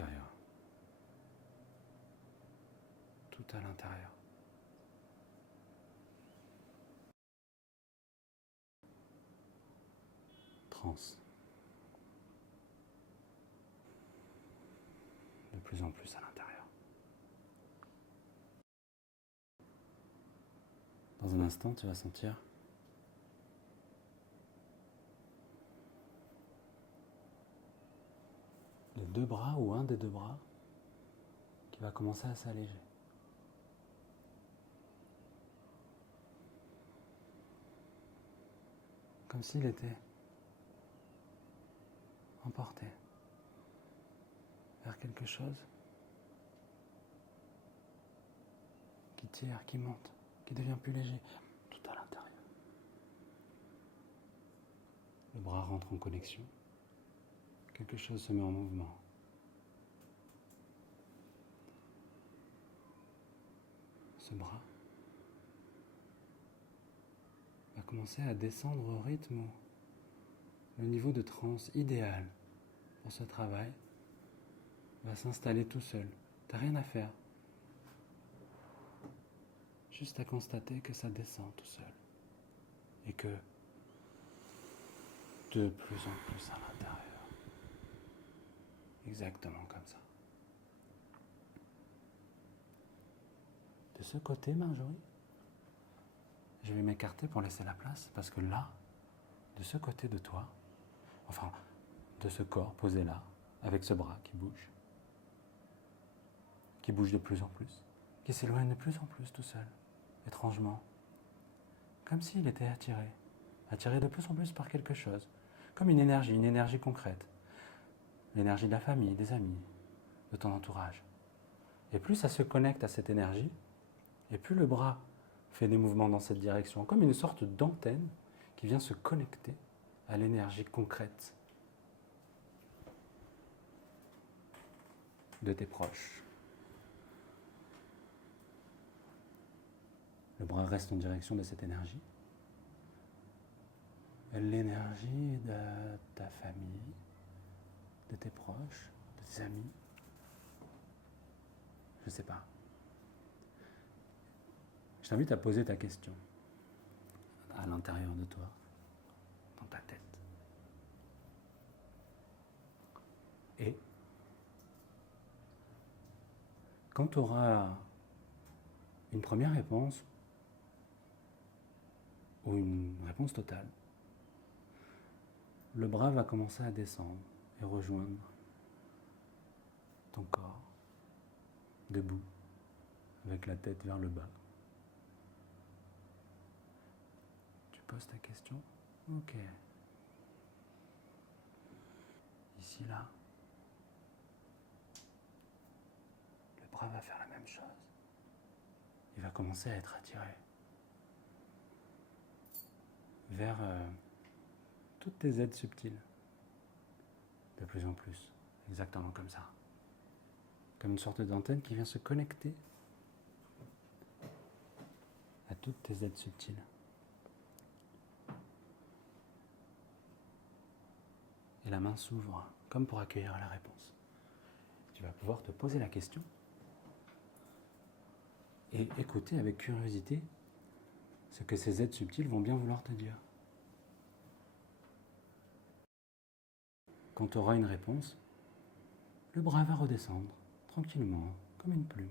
l'intérieur. Tout à l'intérieur. Transe. De plus en plus à l'intérieur. Dans un instant, tu vas sentir les deux bras ou un des deux bras qui va commencer à s'alléger. Comme s'il était emporté vers quelque chose qui tire, qui monte, qui devient plus léger, tout à l'intérieur. Le bras rentre en connexion. Quelque chose se met en mouvement. Ce bras va commencer à descendre au rythme où le niveau de transe idéal pour ce travail va s'installer tout seul. T'as rien à faire. Juste à constater que ça descend tout seul. Et que de plus en plus à l'intérieur. Exactement comme ça. De ce côté, Marjorie, je vais m'écarter pour laisser la place, parce que là, de ce côté de toi, enfin, de ce corps posé là, avec ce bras qui bouge de plus en plus, qui s'éloigne de plus en plus tout seul, étrangement, comme s'il était attiré de plus en plus par quelque chose, comme une énergie concrète, l'énergie de la famille, des amis, de ton entourage. Et plus ça se connecte à cette énergie, et plus le bras fait des mouvements dans cette direction, comme une sorte d'antenne qui vient se connecter à l'énergie concrète de tes proches. Le bras reste en direction de cette énergie. L'énergie de ta famille, de tes proches, de tes amis. Je ne sais pas. Je t'invite à poser ta question à l'intérieur de toi, dans ta tête. Et quand tu auras une première réponse ou une réponse totale, le bras va commencer à descendre et rejoindre ton corps, debout, avec la tête vers le bas. Tu poses ta question? Ok. Ici, là, le bras va faire la même chose. Il va commencer à être attiré vers toutes tes aides subtiles. De plus en plus. Exactement comme ça. Comme une sorte d'antenne qui vient se connecter à toutes tes aides subtiles. Et la main s'ouvre, comme pour accueillir la réponse. Tu vas pouvoir te poser la question et écouter avec curiosité ce que ces aides subtiles vont bien vouloir te dire. Quand tu auras une réponse, le bras va redescendre, tranquillement, comme une plume.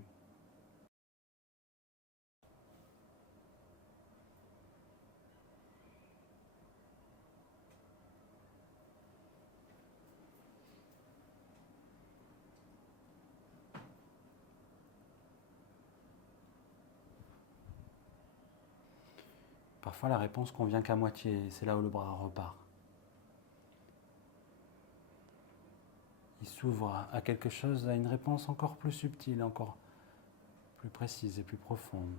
Parfois, la réponse convient qu'à moitié, c'est là où le bras repart. Il s'ouvre à quelque chose, à une réponse encore plus subtile, encore plus précise et plus profonde.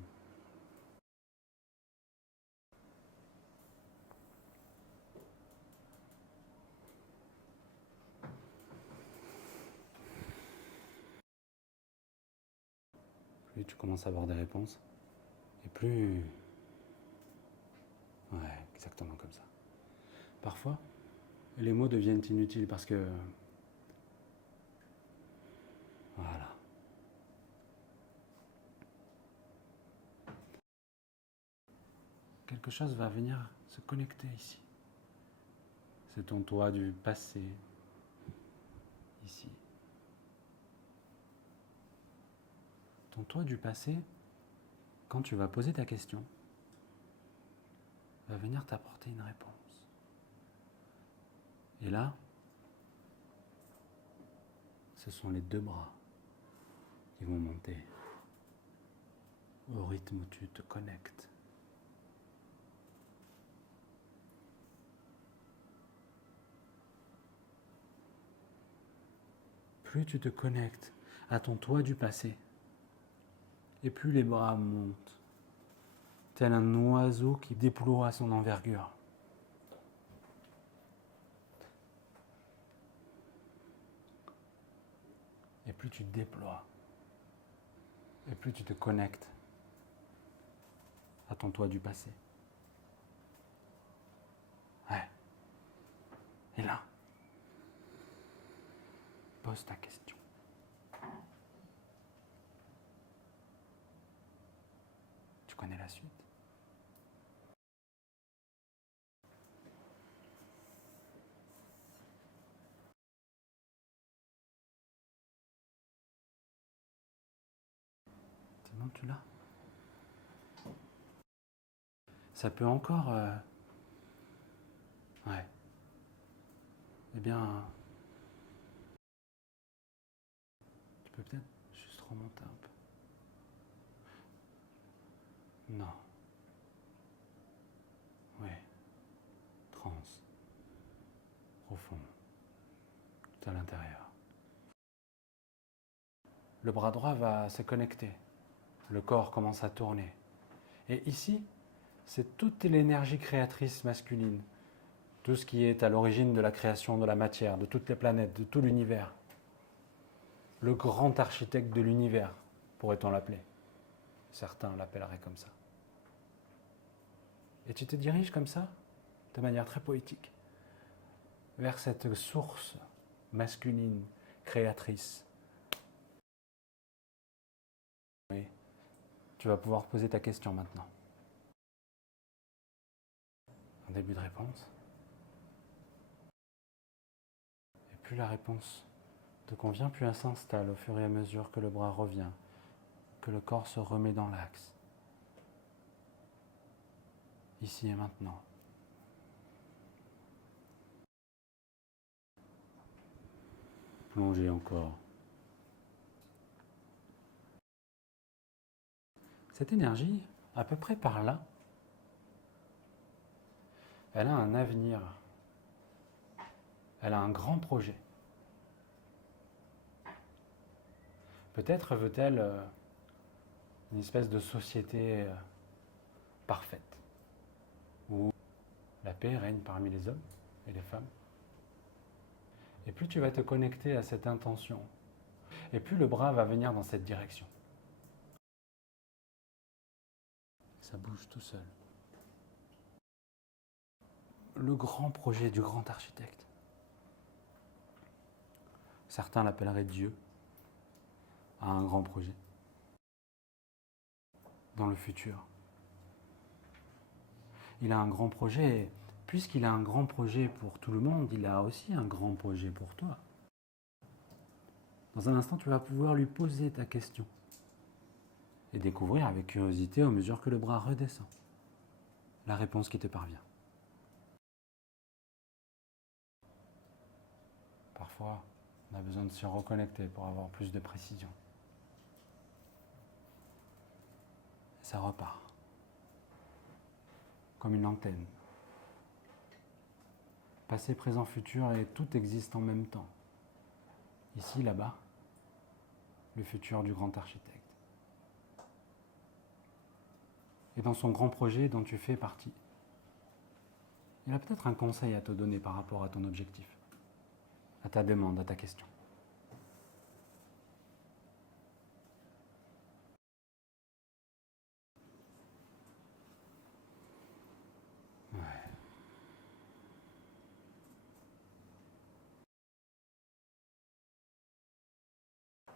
Plus tu commences à avoir des réponses, et plus... Ouais, exactement comme ça. Parfois, les mots deviennent inutiles parce que quelque chose va venir se connecter ici. C'est ton toi du passé, ici. Ton toi du passé, quand tu vas poser ta question, va venir t'apporter une réponse. Et là, ce sont les deux bras qui vont monter au rythme où tu te connectes. Plus tu te connectes à ton toi du passé, et plus les bras montent, tel un oiseau qui déploie son envergure. Et plus tu déploies, et plus tu te connectes à ton toi du passé. Ouais. Et là, pose ta question. Tu connais la suite? C'est bon, tu l'as? Ça peut encore... Ouais. Eh bien, tu peux peut-être juste remonter un peu. Non. Ouais. Transe. Profond. Tout à l'intérieur. Le bras droit va se connecter. Le corps commence à tourner. Et ici, c'est toute l'énergie créatrice masculine. Tout ce qui est à l'origine de la création de la matière, de toutes les planètes, de tout l'univers. Le grand architecte de l'univers, pourrait-on l'appeler. Certains l'appelleraient comme ça. Et tu te diriges comme ça, de manière très poétique, vers cette source masculine, créatrice. Oui. Tu vas pouvoir poser ta question maintenant. Un début de réponse. Et plus la réponse te convient, plus elle s'installe au fur et à mesure que le bras revient, que le corps se remet dans l'axe. Ici et maintenant. Plongez encore. Cette énergie, à peu près par là, elle a un avenir. Elle a un grand projet. Peut-être veut-elle une espèce de société parfaite, où la paix règne parmi les hommes et les femmes. Et plus tu vas te connecter à cette intention, et plus le bras va venir dans cette direction. Ça bouge tout seul. Le grand projet du grand architecte. Certains l'appelleraient Dieu, a un grand projet dans le futur. Il a un grand projet, et puisqu'il a un grand projet pour tout le monde, il a aussi un grand projet pour toi. Dans un instant, tu vas pouvoir lui poser ta question et découvrir avec curiosité, au mesure que le bras redescend, la réponse qui te parvient. Parfois, on a besoin de se reconnecter pour avoir plus de précision. Et ça repart, comme une antenne. Passé, présent, futur, et tout existe en même temps. Ici, là-bas, le futur du grand architecte. Et dans son grand projet dont tu fais partie, il a peut-être un conseil à te donner par rapport à ton objectif, à ta demande, à ta question. Ouais.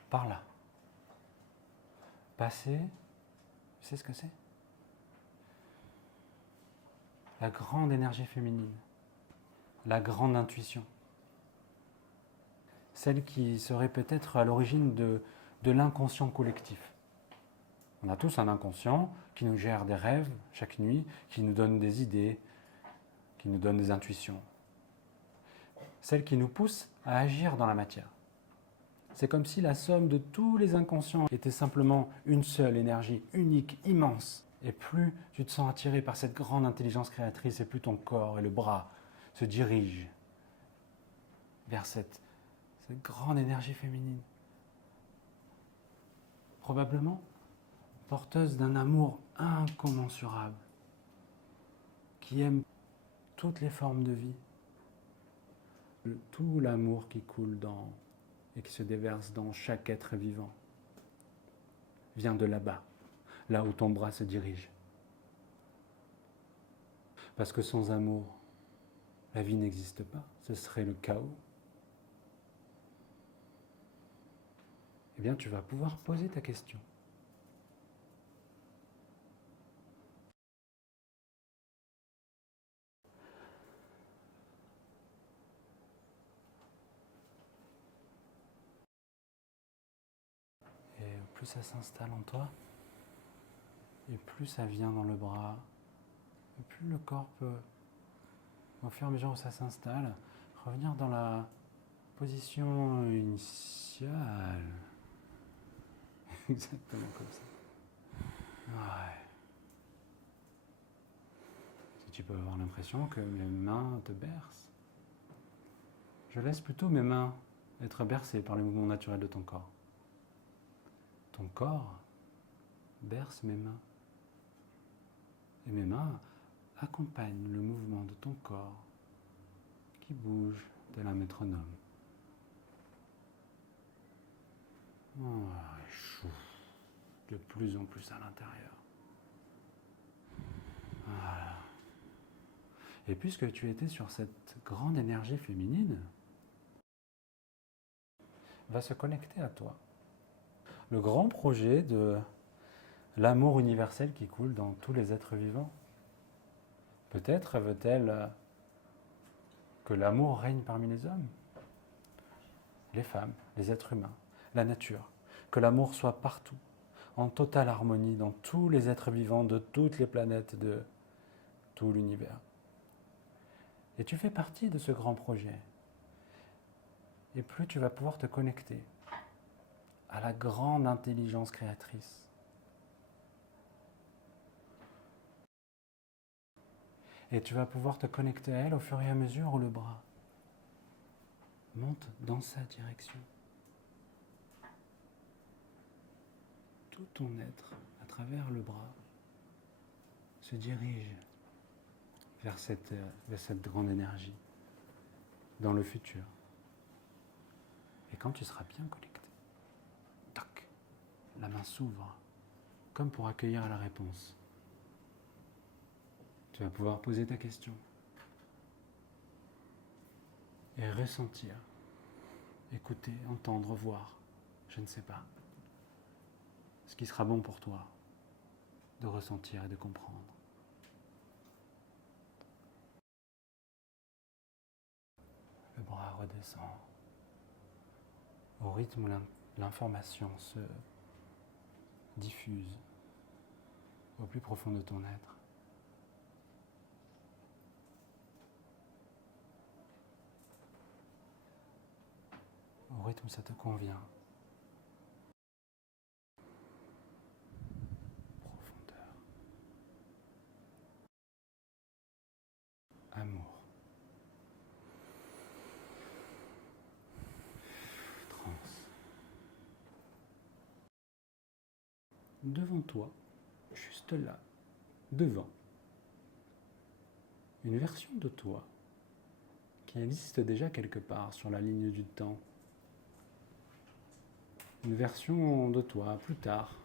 Par là. Passé, tu sais ce que c'est? la grande énergie féminine, la grande intuition, celle qui serait peut-être à l'origine de l'inconscient collectif. On a tous un inconscient qui nous gère des rêves chaque nuit, qui nous donne des idées, qui nous donne des intuitions. Celle qui nous pousse à agir dans la matière. C'est comme si la somme de tous les inconscients était simplement une seule énergie unique, immense. Et plus tu te sens attiré par cette grande intelligence créatrice, et plus ton corps et le bras se dirigent vers cette grande énergie féminine. Probablement porteuse d'un amour incommensurable, qui aime toutes les formes de vie, tout l'amour qui coule et qui se déverse dans chaque être vivant vient de là-bas, là où ton bras se dirige. Parce que sans amour, la vie n'existe pas, ce serait le chaos. Eh bien, tu vas pouvoir poser ta question. Et plus ça s'installe en toi, et plus ça vient dans le bras, et plus le corps peut, au fur et à mesure où ça s'installe, revenir dans la position initiale. Exactement comme ça. Ouais. Si tu peux avoir l'impression que mes mains te bercent, je laisse plutôt mes mains être bercées par les mouvements naturels de ton corps. Ton corps berce mes mains. Et mes mains accompagnent le mouvement de ton corps qui bouge tel un métronome. Oh, chaud, de plus en plus à l'intérieur. Voilà. Et puisque tu étais sur cette grande énergie féminine, va se connecter à toi. Le grand projet de l'amour universel qui coule dans tous les êtres vivants. Peut-être veut-elle que l'amour règne parmi les hommes, les femmes, les êtres humains, la nature, que l'amour soit partout, en totale harmonie dans tous les êtres vivants de toutes les planètes de tout l'univers. Et tu fais partie de ce grand projet. Et plus tu vas pouvoir te connecter à la grande intelligence créatrice. Et tu vas pouvoir te connecter à elle au fur et à mesure où le bras monte dans sa direction. Tout ton être, à travers le bras, se dirige vers cette grande énergie, dans le futur. Et quand tu seras bien connecté, toc, la main s'ouvre, comme pour accueillir la réponse. Tu vas pouvoir poser ta question et ressentir, écouter, entendre, voir, je ne sais pas, ce qui sera bon pour toi de ressentir et de comprendre. Le bras redescend au rythme où l'information se diffuse au plus profond de ton être. Au rythme où ça te convient. Profondeur. Amour. Transe. Devant toi, juste là, devant, une version de toi qui existe déjà quelque part sur la ligne du temps. Une version de toi plus tard.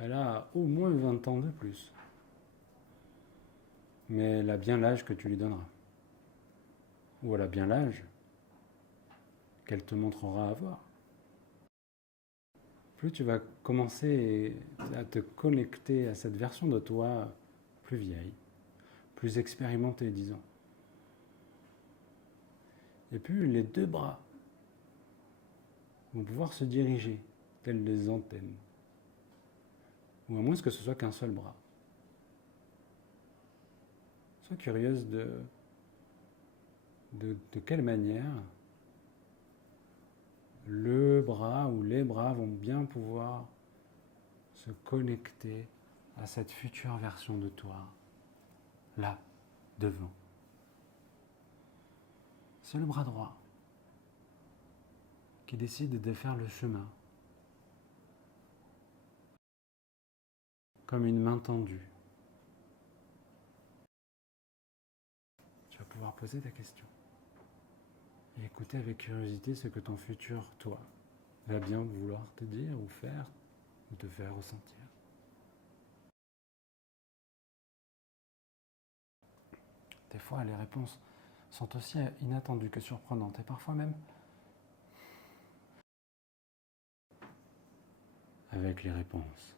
Elle a au moins 20 ans de plus. Mais elle a bien l'âge que tu lui donneras. Ou elle a bien l'âge qu'elle te montrera avoir. Plus tu vas commencer à te connecter à cette version de toi plus vieille, plus expérimentée, disons. Et puis les deux bras vont pouvoir se diriger, tels des antennes. Ou à moins que ce soit qu'un seul bras. Sois curieuse de quelle manière le bras ou les bras vont bien pouvoir se connecter à cette future version de toi, là, devant. C'est le bras droit qui décide de faire le chemin, comme une main tendue. Tu vas pouvoir poser ta question et écouter avec curiosité ce que ton futur toi va bien vouloir te dire ou faire ou te faire ressentir. Des fois, les réponses sont aussi inattendues que surprenantes et parfois même avec les réponses.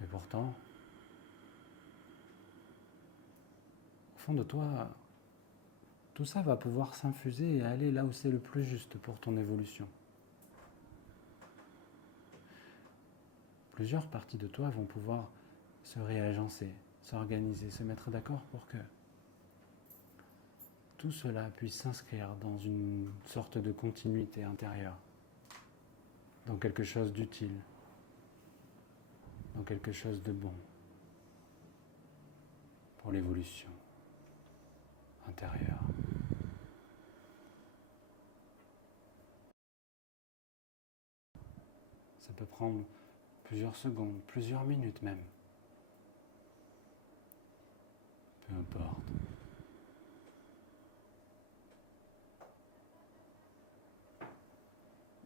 Mais pourtant, au fond de toi, tout ça va pouvoir s'infuser et aller là où c'est le plus juste pour ton évolution. Plusieurs parties de toi vont pouvoir se réagencer, s'organiser, se mettre d'accord pour que tout cela puisse s'inscrire dans une sorte de continuité intérieure, dans quelque chose d'utile, dans quelque chose de bon pour l'évolution intérieure. Ça peut prendre plusieurs secondes, plusieurs minutes même. Peu importe.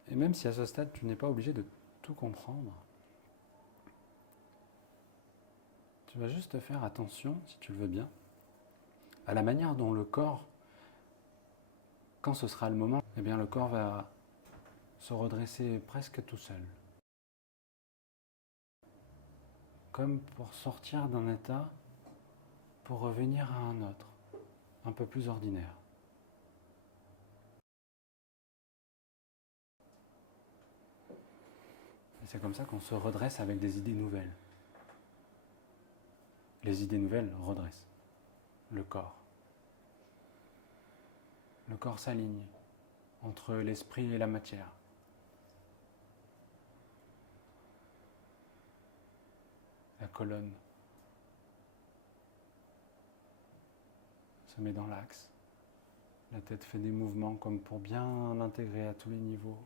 Et même si à ce stade, tu n'es pas obligé de tout comprendre, tu vas juste faire attention, si tu le veux bien, à la manière dont le corps, quand ce sera le moment, eh bien le corps va se redresser presque tout seul. Comme pour sortir d'un état, pour revenir à un autre, un peu plus ordinaire. Et c'est comme ça qu'on se redresse avec des idées nouvelles. Les idées nouvelles redressent le corps. Le corps s'aligne entre l'esprit et la matière. La colonne se met dans l'axe. La tête fait des mouvements comme pour bien l'intégrer à tous les niveaux,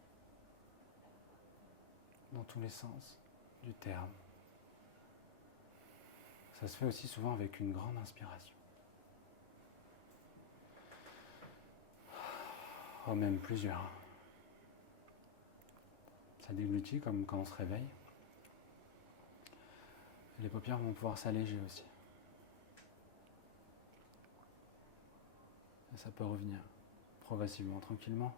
dans tous les sens du terme. Ça se fait aussi souvent avec une grande inspiration. Oh, même plusieurs. Ça déglutit comme quand on se réveille. Et les paupières vont pouvoir s'alléger aussi. Et ça peut revenir progressivement, tranquillement.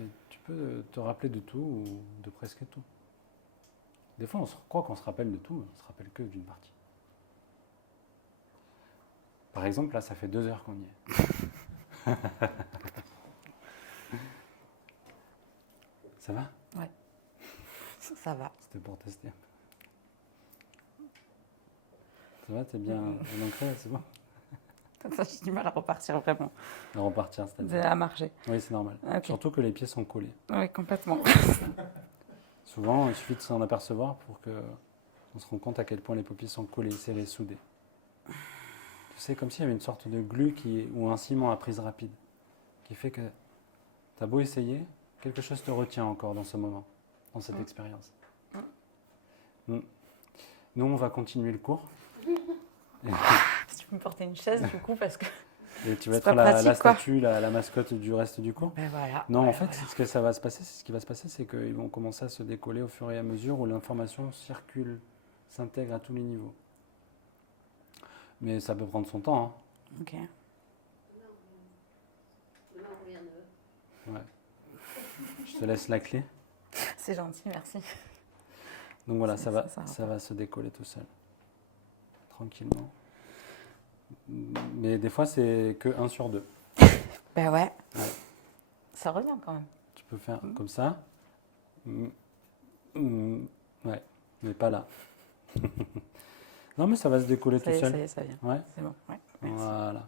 Et tu peux te rappeler de tout ou de presque tout. Des fois, on croit qu'on se rappelle de tout, on ne se rappelle que d'une partie. Par exemple, là, ça fait 2 heures qu'on y est. Ça va ? Ouais, ça va. C'était pour tester. Ça va, t'es bien ancré, c'est bon ? J'ai du mal à repartir vraiment. À repartir, c'est-à-dire ? À marcher. Oui, c'est normal. Okay. Surtout que les pieds sont collés. Oui, complètement. Souvent, il suffit de s'en apercevoir pour qu'on se rende compte à quel point les paupières sont collées, serrées, soudées. Tu sais, comme s'il y avait une sorte de glu ou un ciment à prise rapide, qui fait que tu as beau essayer, quelque chose te retient encore dans ce moment, dans cette expérience. Nous, on va continuer le cours. Si tu peux me porter une chaise, du coup, parce que... Et tu vas être la statue, la mascotte du reste du cours. Ben voilà. Non, en fait, ce qui va se passer, c'est qu'ils vont commencer à se décoller au fur et à mesure où l'information circule, s'intègre à tous les niveaux. Mais ça peut prendre son temps. Hein. Ok. Ouais. Je te laisse la clé. C'est gentil, merci. Donc voilà, ça va va se décoller tout seul. Tranquillement. Mais des fois, c'est que 1 sur 2. Ben ouais. Ouais. Ça revient quand même. Tu peux faire comme ça. Ouais, mais pas là. Non, mais ça va se décoller tout seul. Ça y est, ça vient. Ouais. C'est bon. Ouais, merci. Voilà.